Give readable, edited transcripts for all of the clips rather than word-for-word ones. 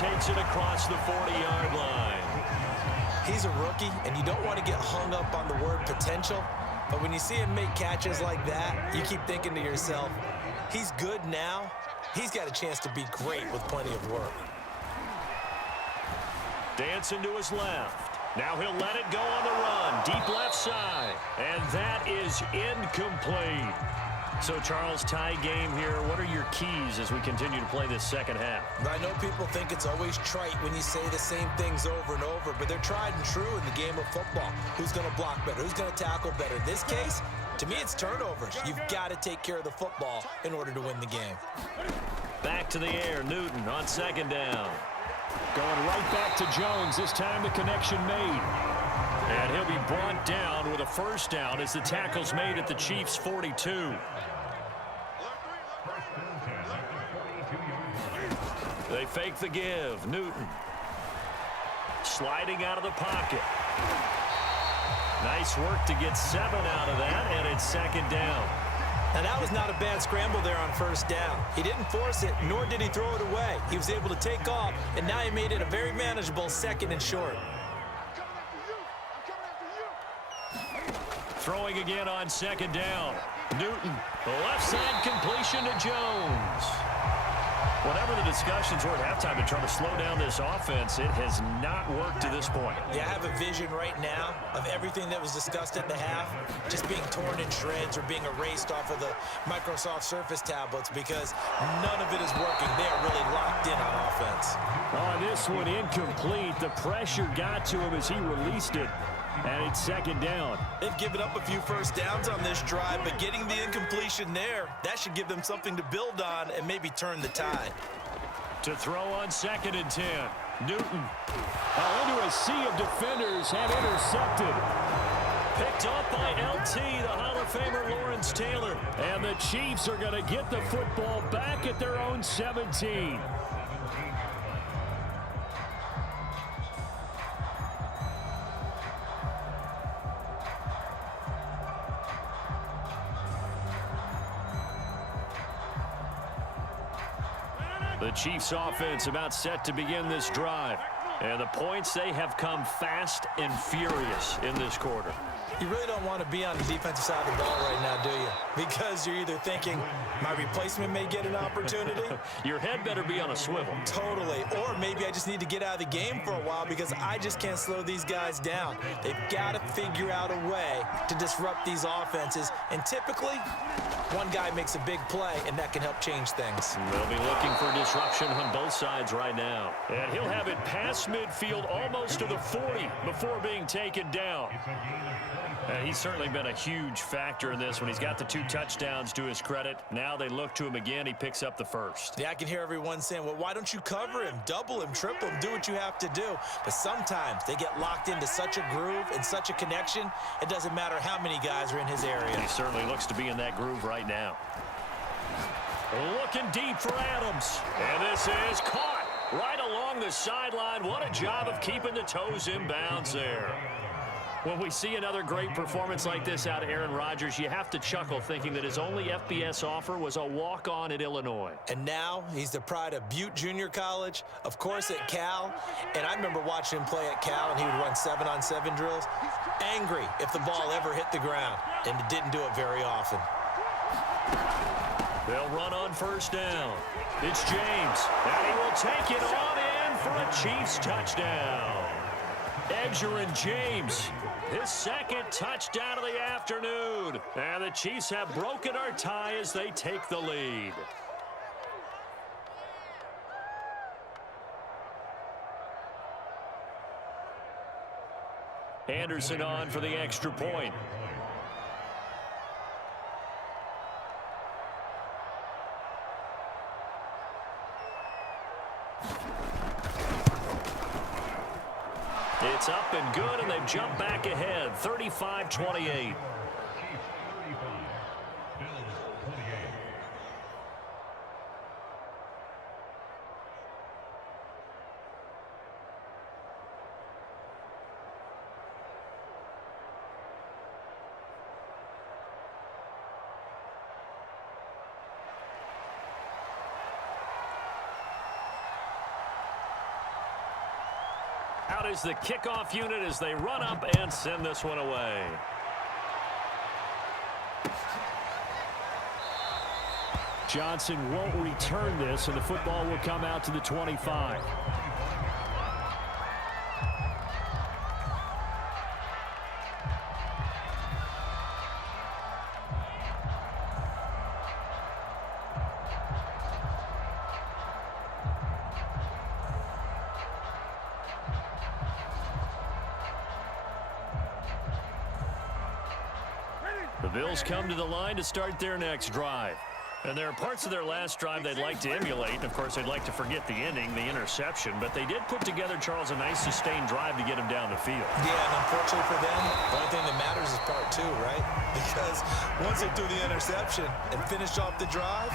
takes it across the 40-yard line. He's a rookie, and you don't want to get hung up on the word potential, but when you see him make catches like that, you keep thinking to yourself, he's good now. He's got a chance to be great with plenty of work. Dancing to his left. Now he'll let it go on the run. Deep left side. And that is incomplete. So, Charles, tie game here. What are your keys as we continue to play this second half? I know people think it's always trite when you say the same things over and over, but they're tried and true in the game of football. Who's going to block better? Who's going to tackle better? In this case, to me, it's turnovers. You've got to take care of the football in order to win the game. Back to the air. Newton on second down. Going right back to Jones. This time the connection made. And he'll be brought down with a first down as the tackle's made at the Chiefs' 42. They fake the give. Newton sliding out of the pocket. Nice work to get 7 out of that, and it's second down. Now, that was not a bad scramble there on first down. He didn't force it, nor did he throw it away. He was able to take off, and now he made it a very manageable second and short. Throwing again on second down. Newton, the left side completion to Jones. Whatever the discussions were at halftime to try to slow down this offense, it has not worked to this point. Yeah, I have a vision right now of everything that was discussed at the half just being torn in shreds or being erased off of the Microsoft Surface tablets because none of it is working. They are really locked in on offense. On this one, incomplete. The pressure got to him as he released it. And it's second down. They've given up a few first downs on this drive, but getting the incompletion there, that should give them something to build on and maybe turn the tide. To throw on second and 10. Newton. Into a sea of defenders and intercepted. Picked up by LT, the Hall of Famer Lawrence Taylor. And the Chiefs are going to get the football back at their own 17. The Chiefs offense about set to begin this drive. And the points, they have come fast and furious in this quarter. You really don't want to be on the defensive side of the ball right now, do you? Because you're either thinking, my replacement may get an opportunity. Your head better be on a swivel. Totally. Or maybe I just need to get out of the game for a while because I just can't slow these guys down. They've got to figure out a way to disrupt these offenses. And typically, one guy makes a big play, and that can help change things. They'll be looking for disruption on both sides right now. And he'll have it past midfield almost to the 40 before being taken down. He's certainly been a huge factor in this when he's got the 2 touchdowns to his credit. Now they look to him again. He picks up the first. Yeah, I can hear everyone saying, well, why don't you cover him, double him, triple him, do what you have to do. But sometimes they get locked into such a groove and such a connection, it doesn't matter how many guys are in his area. He certainly looks to be in that groove right now. Looking deep for Adams. And this is caught right along the sideline. What a job of keeping the toes in bounds there. When we see another great performance like this out of Aaron Rodgers, you have to chuckle thinking that his only FBS offer was a walk-on at Illinois. And now he's the pride of Butte Junior College, of course at Cal. And I remember watching him play at Cal, and he would run 7-on-7 drills. Angry if the ball ever hit the ground, and it didn't do it very often. They'll run on first down. It's James, and he will take it on in for a Chiefs touchdown. Edgerrin James, his second touchdown of the afternoon. And the Chiefs have broken our tie as they take the lead. Anderson on for the extra point. It's up and good, and they've jumped back ahead, 35-28. Out is the kickoff unit as they run up and send this one away. Johnson won't return this, and the football will come out to the 25. The Bills come to the line to start their next drive. And there are parts of their last drive they'd like to emulate. And, of course, they'd like to forget the ending, the interception. But they did put together, Charles, a nice sustained drive to get him down the field. Yeah, and unfortunately for them, the only thing that matters is part two, right? Because once they threw the interception and finished off the drive,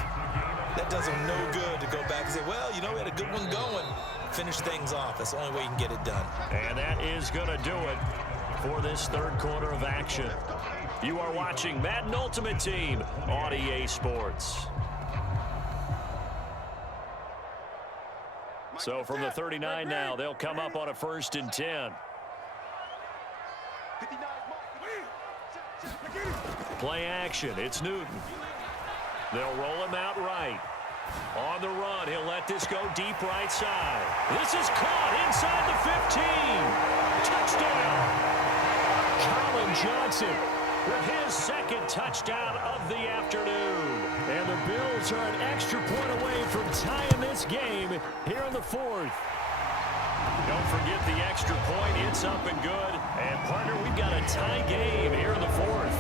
that does them no good to go back and say, well, you know, we had a good one going. Finish things off. That's the only way you can get it done. And that is going to do it for this third quarter of action. You are watching Madden Ultimate Team on EA Sports. So from the 39 now, they'll come up on a 1st and 10. Play action. It's Newton. They'll roll him out right. On the run, he'll let this go deep right side. This is caught inside the 15. Touchdown. Colin Johnson with his second touchdown of the afternoon. And the Bills are an extra point away from tying this game here in the 4th. Don't forget the extra point. It's up and good. And, partner, we've got a tie game here in the 4th.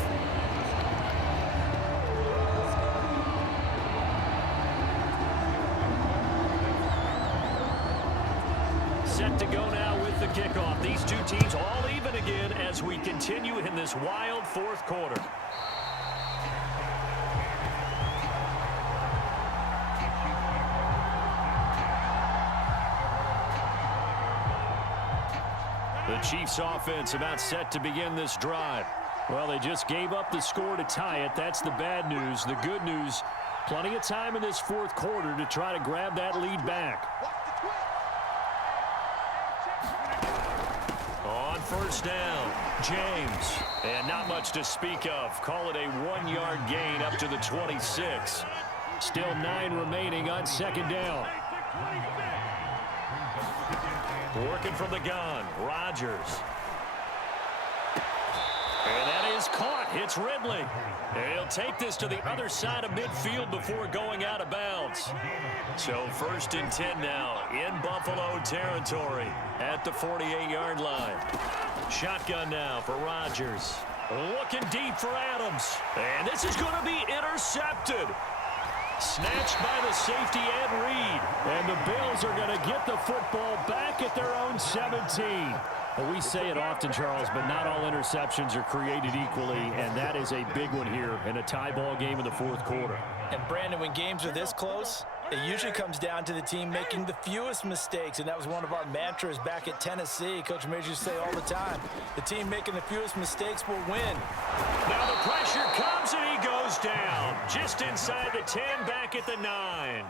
Set to go now with the kickoff. These two teams all even again as we continue in this wild 4th quarter. The Chiefs offense about set to begin this drive. Well, they just gave up the score to tie it. That's the bad news. The good news, plenty of time in this 4th quarter to try to grab that lead back. On 1st down, James. And not much to speak of. Call it a 1-yard gain up to the 26. Still 9 remaining on 2nd down. Working from the gun, Rodgers. And that is caught. It's Ridley. And he'll take this to the other side of midfield before going out of bounds. So 1st and 10 now in Buffalo territory at the 48-yard line. Shotgun now for Rodgers. Looking deep for Adams. And this is going to be intercepted. Snatched by the safety Ed Reed. And the Bills are going to get the football back at their own 17. Well, we say it often, Charles, but not all interceptions are created equally, and that is a big one here in a tie ball game in the 4th quarter. And, Brandon, when games are this close, it usually comes down to the team making the fewest mistakes, and that was one of our mantras back at Tennessee. Coach Major used to say all the time, the team making the fewest mistakes will win. Now the pressure comes, and he goes down. Just inside the 10, back at the 9.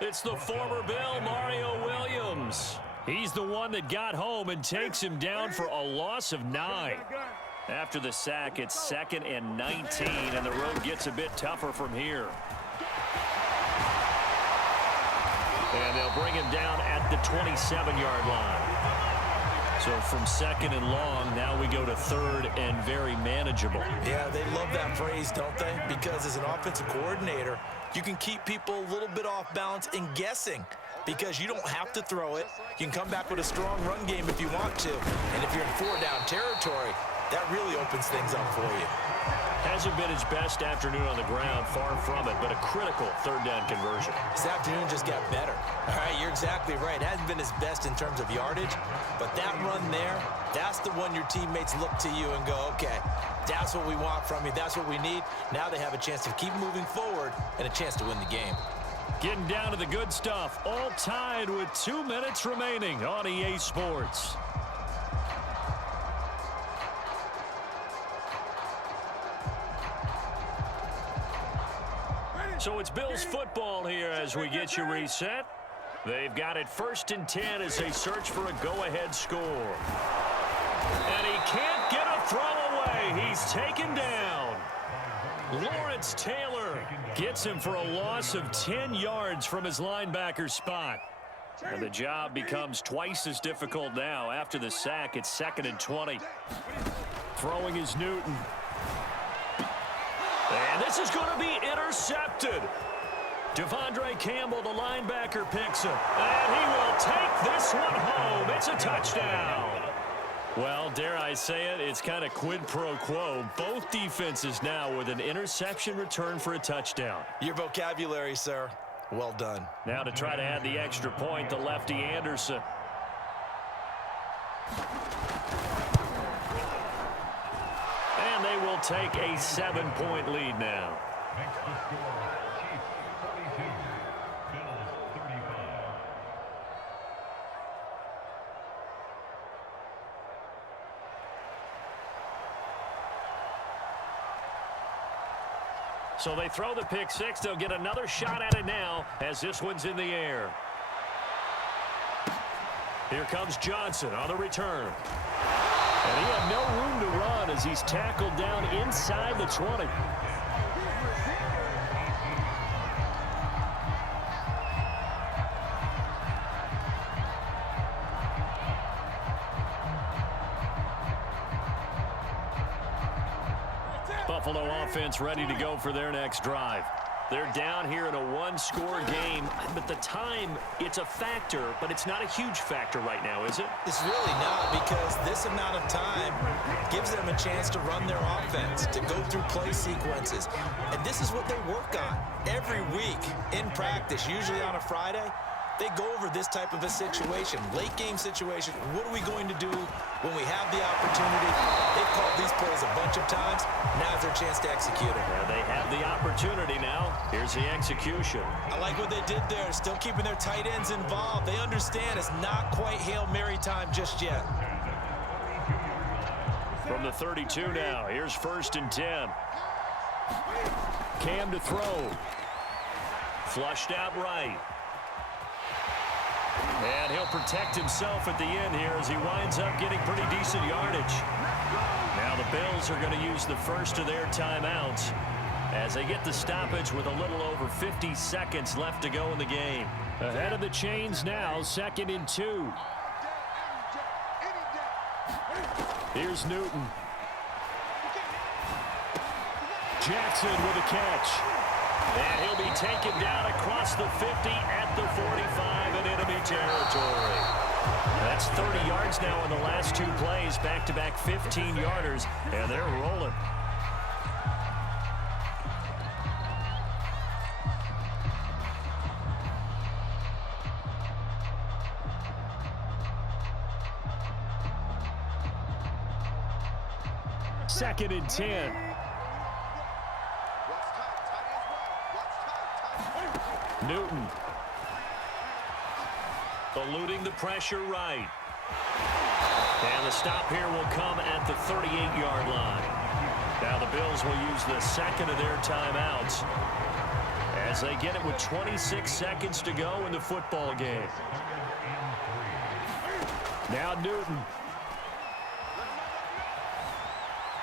It's the former Bill, Mario Williams. He's the one that got home and takes him down for a loss of 9. After the sack, it's 2nd and 19, and the road gets a bit tougher from here. And they'll bring him down at the 27-yard line. So from 2nd and long, now we go to 3rd and very manageable. Yeah, they love that phrase, don't they? Because as an offensive coordinator, you can keep people a little bit off balance and guessing. Because you don't have to throw it. You can come back with a strong run game if you want to. And if you're in 4-down territory, that really opens things up for you. Hasn't been his best afternoon on the ground, far from it, but a critical 3rd down conversion. This afternoon just got better. All right, you're exactly right. It hasn't been his best in terms of yardage, but that run there, that's the one your teammates look to you and go, okay, that's what we want from you. That's what we need. Now they have a chance to keep moving forward and a chance to win the game. Getting down to the good stuff, all tied with 2 minutes remaining on EA Sports. So it's Bills football here as we get you reset. They've got it 1st and 10 as they search for a go-ahead score. And he can't get a throw away. He's taken down. Lawrence Taylor gets him for a loss of 10 yards from his linebacker spot. And the job becomes twice as difficult now. After the sack, it's 2nd and 20. Throwing is Newton. And this is going to be intercepted. Devondre Campbell, the linebacker, picks him. And he will take this one home. It's a touchdown. Well, dare I say it, it's kind of quid pro quo. Both defenses now with an interception return for a touchdown. Your vocabulary, sir. Well done. Now to try to add the extra point, the lefty Anderson. And they will take a 7-point lead now. So they throw the pick six. They'll get another shot at it now as this one's in the air. Here comes Johnson on the return. And he had no room to run as he's tackled down inside the 20. Buffalo offense ready to go for their next drive. They're down here in a one-score game, but the time, it's a factor, but it's not a huge factor right now, is it? It's really not, because this amount of time gives them a chance to run their offense, to go through play sequences. And this is what they work on every week in practice, usually on a Friday. They go over this type of a situation, late game situation. What are we going to do when we have the opportunity? They've called these plays a bunch of times. Now's their chance to execute it. Yeah, they have the opportunity now. Here's the execution. I like what they did there, still keeping their tight ends involved. They understand it's not quite Hail Mary time just yet. From the 32 now, here's 1st and 10. Cam to throw. Flushed out right. And he'll protect himself at the end here as he winds up getting pretty decent yardage. Now the Bills are going to use the first of their timeouts as they get the stoppage with a little over 50 seconds left to go in the game. Ahead of the chains now, 2nd and 2. Here's Newton. Jackson with a catch. And he'll be taken down across the 50 at the 45 in enemy territory. That's 30 yards now in the last two plays, back-to-back 15-yarders, and they're rolling. Second and 10. Newton. Eluding the pressure right. And the stop here will come at the 38-yard line. Now the Bills will use the second of their timeouts as they get it with 26 seconds to go in the football game. Now Newton.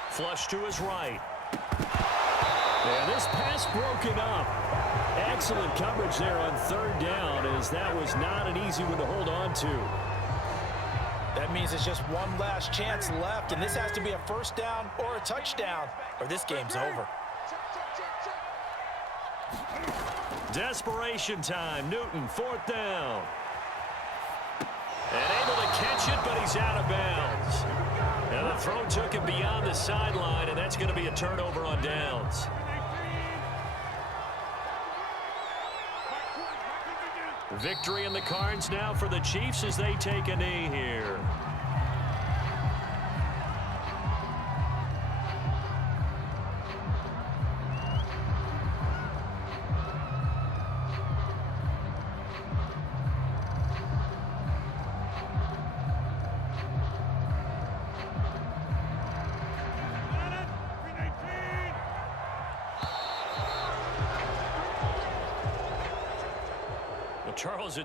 Flush to his right. And this pass broken up. Excellent coverage there on 3rd down, as that was not an easy one to hold on to. That means it's just one last chance left, and this has to be a 1st down or a touchdown, or this game's over. Desperation time. Newton, 4th down. And able to catch it, but he's out of bounds. Now the throw took him beyond the sideline, and that's going to be a turnover on downs. Victory in the cards now for the Chiefs as they take a knee here. Charles,